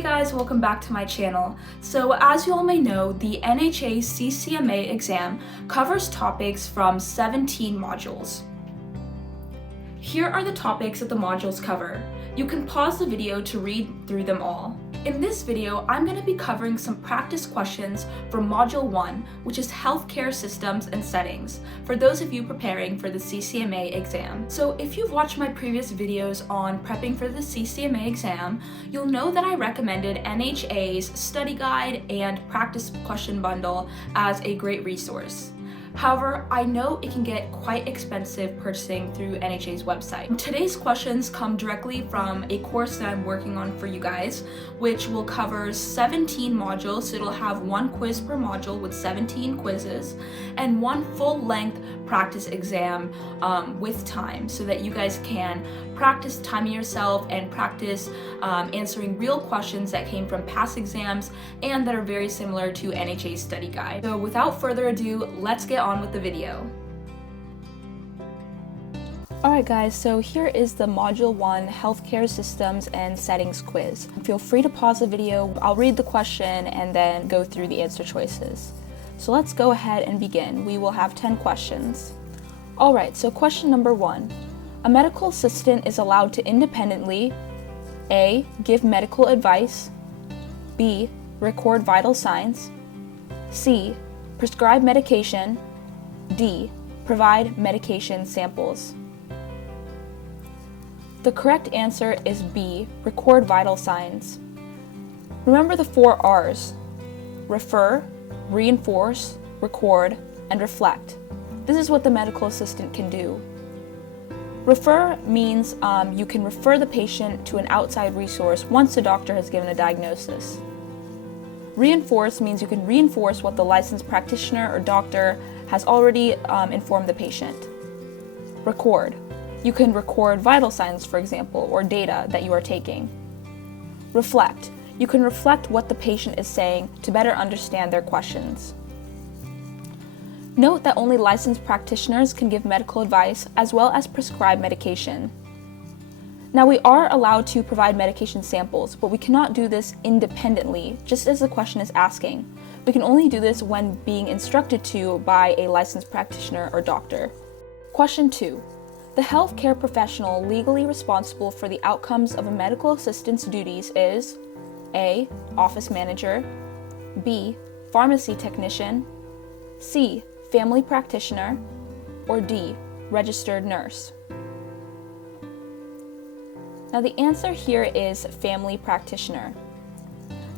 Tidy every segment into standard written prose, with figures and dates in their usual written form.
Hey guys, welcome back to my channel. So as you all may know, the NHA CCMA exam covers topics from 17 modules. Here are the topics that the modules cover. You can pause the video to read through them all. In this video, I'm going to be covering some practice questions for Module 1, which is Healthcare Systems and Settings, for those of you preparing for the CCMA exam. So if you've watched my previous videos on prepping for the CCMA exam, you'll know that I recommended NHA's study guide and practice question bundle as a great resource. However, I know it can get quite expensive purchasing through NHA's website. Today's questions come directly from a course that I'm working on for you guys, which will cover 17 modules, so it'll have one quiz per module with 17 quizzes, and one full-length practice exam with time, so that you guys can practice timing yourself and practice answering real questions that came from past exams and that are very similar to NHA's study guide. So without further ado, let's get on with the video. Alright guys, so here is the Module 1 Healthcare Systems and Settings quiz. Feel free to pause the video, I'll read the question and then go through the answer choices. So let's go ahead and begin. We will have 10 questions. Alright, so question number 1. A medical assistant is allowed to independently A. Give medical advice, B. Record vital signs, C. Prescribe medication, D. Provide medication samples. The correct answer is B. Record vital signs. Remember the 4 R's: refer, reinforce, record, and reflect. This is what the medical assistant can do. Refer means you can refer the patient to an outside resource once the doctor has given a diagnosis. Reinforce means you can reinforce what the licensed practitioner or doctor has already informed the patient. Record. You can record vital signs, for example, or data that you are taking. Reflect. You can reflect what the patient is saying to better understand their questions. Note that only licensed practitioners can give medical advice as well as prescribe medication. Now, we are allowed to provide medication samples, but we cannot do this independently, just as the question is asking. We can only do this when being instructed to by a licensed practitioner or doctor. Question 2. The healthcare professional legally responsible for the outcomes of a medical assistant's duties is A. Office manager, B. Pharmacy technician, C. Family practitioner, or D. Registered nurse. Now the answer here is family practitioner.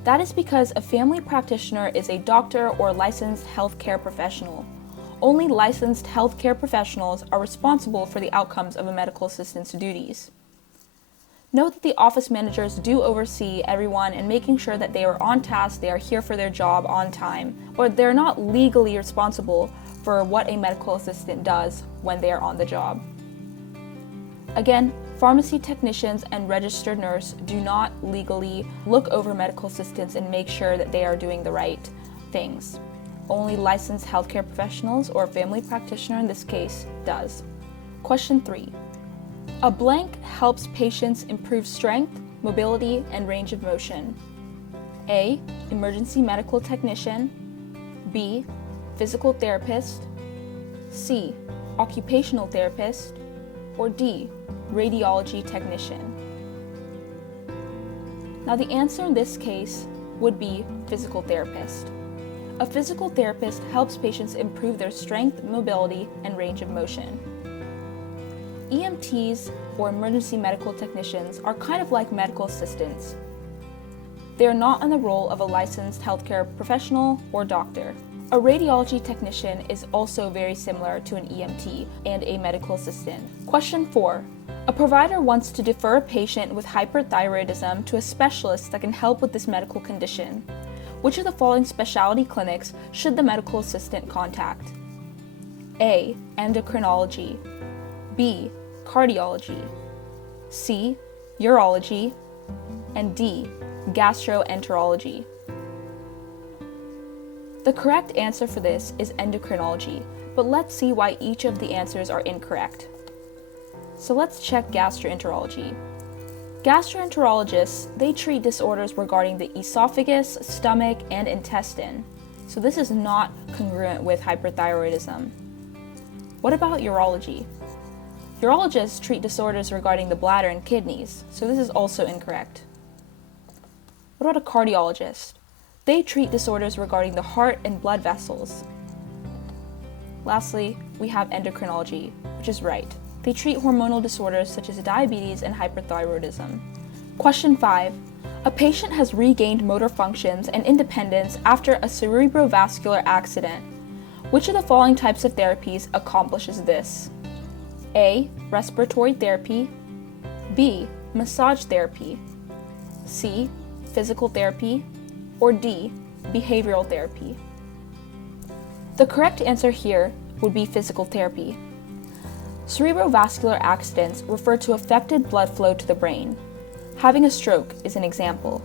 That is because a family practitioner is a doctor or licensed healthcare professional. Only licensed healthcare professionals are responsible for the outcomes of a medical assistant's duties. Note that the office managers do oversee everyone and making sure that they are on task, they are here for their job on time, or they're not legally responsible for what a medical assistant does when they are on the job. Again, pharmacy technicians and registered nurse do not legally look over medical assistants and make sure that they are doing the right things. Only licensed healthcare professionals, or family practitioner in this case, does. Question 3. A blank helps patients improve strength, mobility, and range of motion. A. Emergency medical technician, B. Physical therapist, C. Occupational therapist, or D. Radiology technician. Now the answer in this case would be physical therapist. A physical therapist helps patients improve their strength, mobility, and range of motion. EMTs, or emergency medical technicians, are kind of like medical assistants. They are not in the role of a licensed healthcare professional or doctor. A radiology technician is also very similar to an EMT and a medical assistant. Question 4. A provider wants to defer a patient with hyperthyroidism to a specialist that can help with this medical condition. Which of the following specialty clinics should the medical assistant contact? A. Endocrinology, B. Cardiology, C. Urology, and D. Gastroenterology. The correct answer for this is endocrinology, but let's see why each of the answers are incorrect. So let's check gastroenterology. Gastroenterologists, they treat disorders regarding the esophagus, stomach, and intestine. So this is not congruent with hyperthyroidism. What about urology? Urologists treat disorders regarding the bladder and kidneys, so this is also incorrect. What about a cardiologist? They treat disorders regarding the heart and blood vessels. Lastly, we have endocrinology, which is right. They treat hormonal disorders such as diabetes and hyperthyroidism. Question 5. A patient has regained motor functions and independence after a cerebrovascular accident. Which of the following types of therapies accomplishes this? A. Respiratory therapy. B. Massage therapy. C. Physical therapy. Or D. Behavioral therapy. The correct answer here would be physical therapy. Cerebrovascular accidents refer to affected blood flow to the brain. Having a stroke is an example.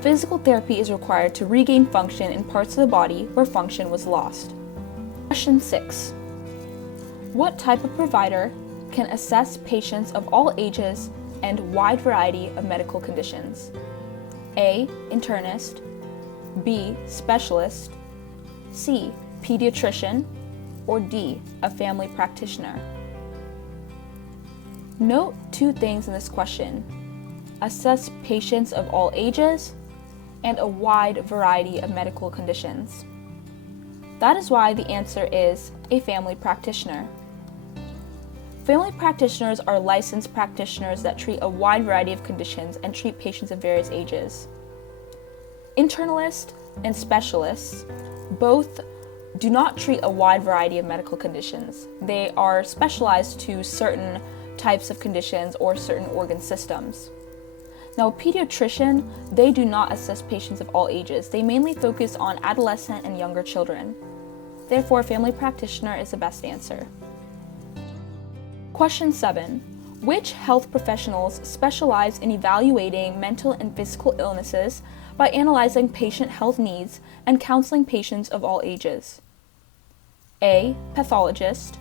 Physical therapy is required to regain function in parts of the body where function was lost. Question 6. What type of provider can assess patients of all ages and wide variety of medical conditions? A. Internist. B. Specialist. C. Pediatrician. Or D. A family practitioner. Note two things in this question. Assess patients of all ages and a wide variety of medical conditions. That is why the answer is a family practitioner. Family practitioners are licensed practitioners that treat a wide variety of conditions and treat patients of various ages. Internalists and specialists both do not treat a wide variety of medical conditions. They are specialized to certain types of conditions or certain organ systems. Now, a pediatrician, they do not assess patients of all ages. They mainly focus on adolescent and younger children. Therefore, family practitioner is the best answer. Question 7. Which health professionals specialize in evaluating mental and physical illnesses by analyzing patient health needs and counseling patients of all ages? A. Pathologist.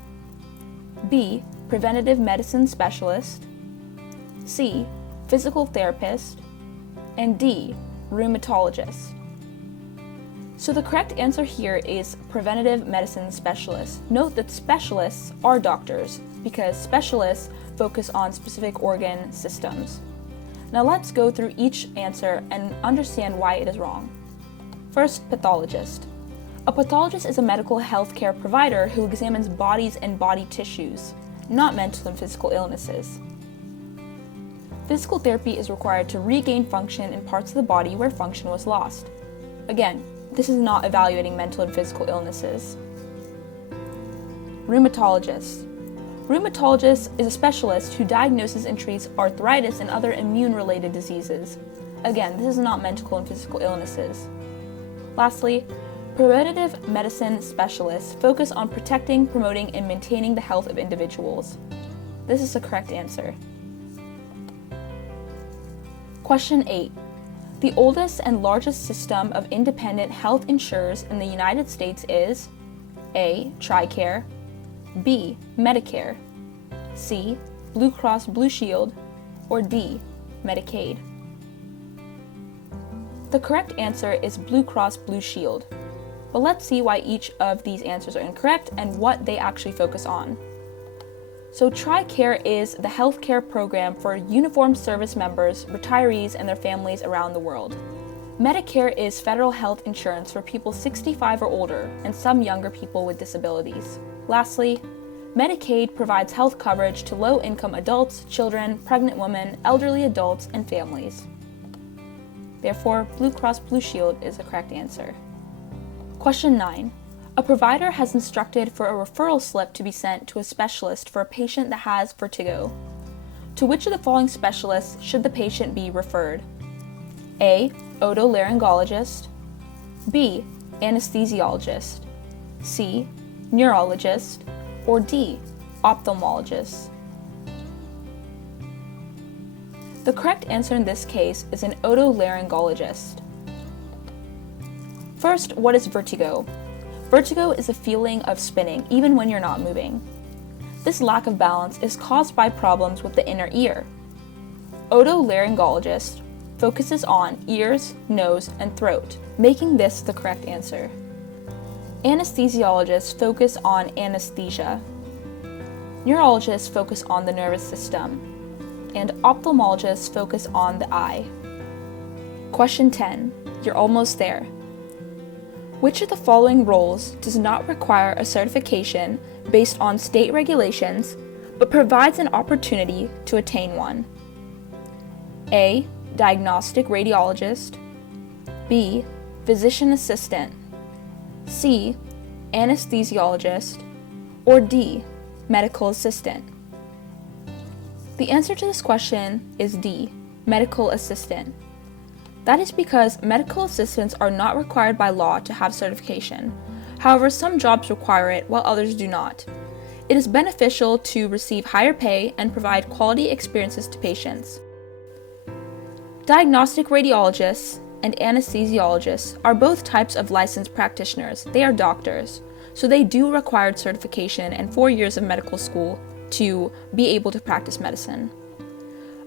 B. Preventative medicine specialist. C. Physical therapist. And D. Rheumatologist. So the correct answer here is preventative medicine specialist. Note that specialists are doctors because specialists focus on specific organ systems. Now let's go through each answer and understand why it is wrong. First, pathologist. A pathologist is a medical health care provider who examines bodies and body tissues, not mental and physical illnesses. Physical therapy is required to regain function in parts of the body where function was lost. Again, this is not evaluating mental and physical illnesses. Rheumatologist. Rheumatologist is a specialist who diagnoses and treats arthritis and other immune-related diseases. Again, this is not mental and physical illnesses. Lastly, preventative medicine specialists focus on protecting, promoting, and maintaining the health of individuals. This is the correct answer. Question 8. The oldest and largest system of independent health insurers in the United States is A. TRICARE, B. Medicare, C. Blue Cross Blue Shield, or D. Medicaid. The correct answer is Blue Cross Blue Shield. But let's see why each of these answers are incorrect and what they actually focus on. So TRICARE is the healthcare program for uniformed service members, retirees, and their families around the world. Medicare is federal health insurance for people 65 or older and some younger people with disabilities. Lastly, Medicaid provides health coverage to low-income adults, children, pregnant women, elderly adults, and families. Therefore, Blue Cross Blue Shield is the correct answer. Question 9. A provider has instructed for a referral slip to be sent to a specialist for a patient that has vertigo. To which of the following specialists should the patient be referred? A. Otolaryngologist. B. Anesthesiologist. C. Neurologist. Or D. Ophthalmologist. The correct answer in this case is an otolaryngologist. First, what is vertigo? Vertigo is a feeling of spinning even when you're not moving. This lack of balance is caused by problems with the inner ear. otolaryngologist focuses on ears, nose, and throat, making this the correct answer. Anesthesiologists focus on anesthesia. Neurologists focus on the nervous system. And ophthalmologists focus on the eye. Question 10. You're almost there. Which of the following roles does not require a certification based on state regulations, but provides an opportunity to attain one? A. Diagnostic radiologist. B. Physician assistant. C. Anesthesiologist. Or D. Medical assistant. The answer to this question is D. Medical assistant. That is because medical assistants are not required by law to have certification. However, some jobs require it while others do not. It is beneficial to receive higher pay and provide quality experiences to patients. Diagnostic radiologists and anesthesiologists are both types of licensed practitioners. They are doctors, so they do require certification and 4 years of medical school to be able to practice medicine.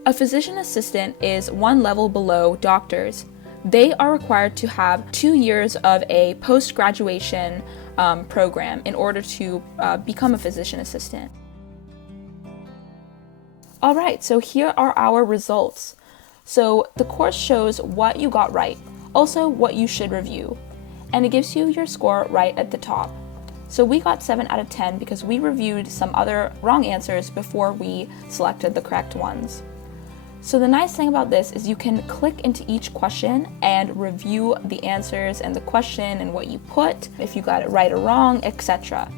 A physician assistant is one level below doctors. They are required to have 2 years of a post-graduation program in order to become a physician assistant. Alright, so here are our results. So the course shows what you got right, also what you should review, and it gives you your score right at the top. So we got 7 out of 10 because we reviewed some other wrong answers before we selected the correct ones. So the nice thing about this is you can click into each question and review the answers and the question and what you put, if you got it right or wrong, etc.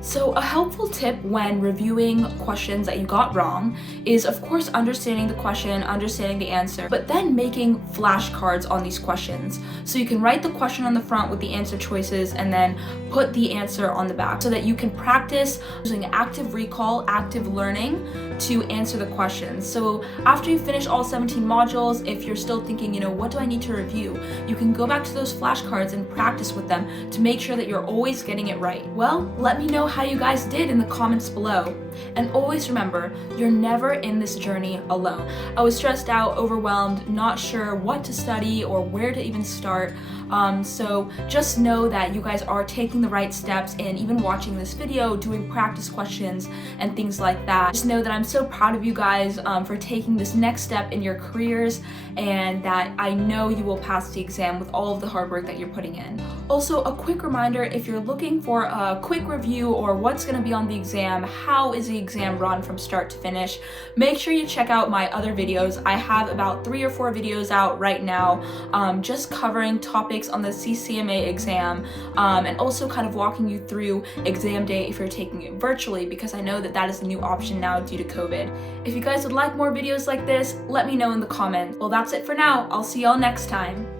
So a helpful tip when reviewing questions that you got wrong is, of course, understanding the question, understanding the answer, but then making flashcards on these questions. So you can write the question on the front with the answer choices and then put the answer on the back so that you can practice using active recall, active learning to answer the questions. So after you finish all 17 modules, if you're still thinking, what do I need to review? You can go back to those flashcards and practice with them to make sure that you're always getting it right. Well, let me know how you guys did in the comments below. And always remember, you're never in this journey alone. I was stressed out, overwhelmed, not sure what to study or where to even start. So just know that you guys are taking the right steps and even watching this video, doing practice questions and things like that. Just know that I'm so proud of you guys for taking this next step in your careers, and that I know you will pass the exam with all of the hard work that you're putting in. Also, a quick reminder, if you're looking for a quick review or what's going to be on the exam, how is the exam run from start to finish, make sure you check out my other videos. I have about 3 or 4 videos out right now, just covering topics on the CCMA exam, and also kind of walking you through exam day if you're taking it virtually, because I know that that is a new option now due to COVID. If you guys would like more videos like this, let me know in the comments. Well, that's it for now. I'll see y'all next time.